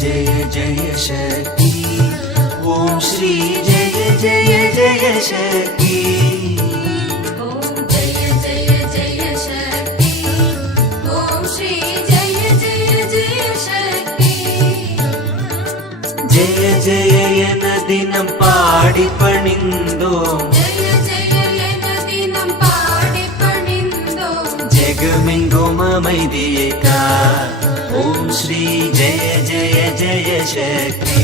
जय जय शक्ति। ॐ श्री जय जय जय शक्ति। ஜெய ஜெய என தினம் பாடி பணிந்தோம் ஜெகமெங்கும் அமைதியை கா ஓம் ஸ்ரீ ஜெய ஜெய ஜெய சக்தி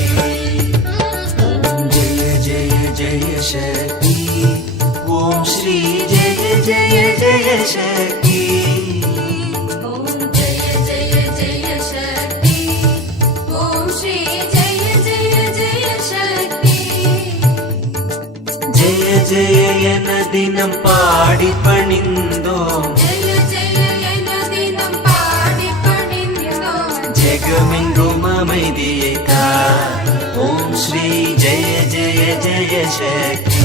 ஓம் ஜெய ஜெய ஜெய சக்தி ஓம் ஸ்ரீ ஜெய ஜெய ஜெய சக்தி ஓம் ஜெய ஜெய ஜெய சக்தி ஓம் ஸ்ரீ ஜெய ஜெய ஜெய சக்தி ஜெய ஜெய என தினம் பாடி பணிந்தோம் ஸ்ரீ ஜெய ஜெய ஜெய சக்தி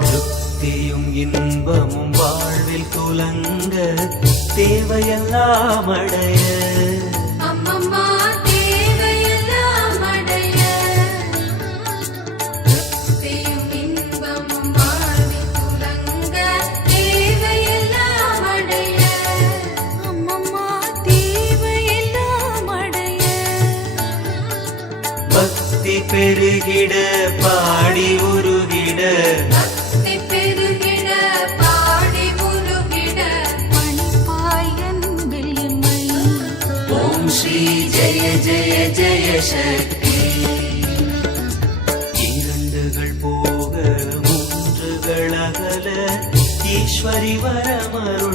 திருப்தியும் இன்பமும் வாழ்வில் குலங்க தேவையெல்லாம் அடைய பக்தி பெருகிட பாடி உருகிட. ஸ்ரீ ஜெய ஜெய ஜெய சக்தி. இரண்டுகள் போக மூன்றுகள் அகல. ஈஸ்வரி வரமருள்வார்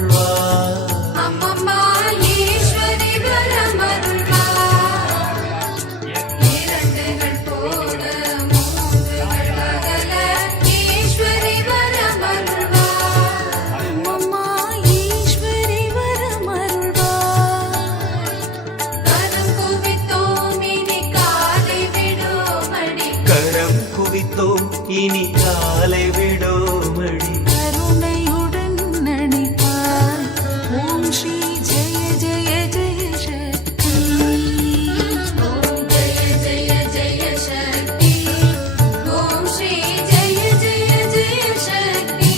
குவித்தோம் இனி காலை விடோமடி. கருணையுடன் நடிப்பார். ஓம் ஸ்ரீ ஜெய ஜெய ஜெய சக்தி ஓம் ஜெய ஜெய ஜெய சக்தி. ஓம் ஸ்ரீ ஜெய ஜெய ஜெய சக்தி.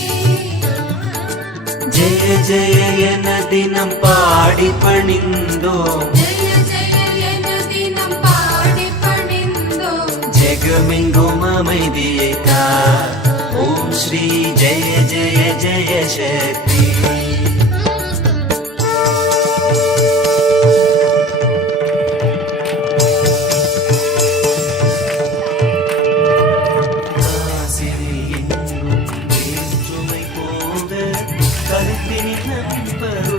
ஜெய ஜெய என தினம் பாடி பணிந்தோம். ஜெய गोममयिता ॐ श्री जय जय जय शक्ति கருத்தினி நண்பரும்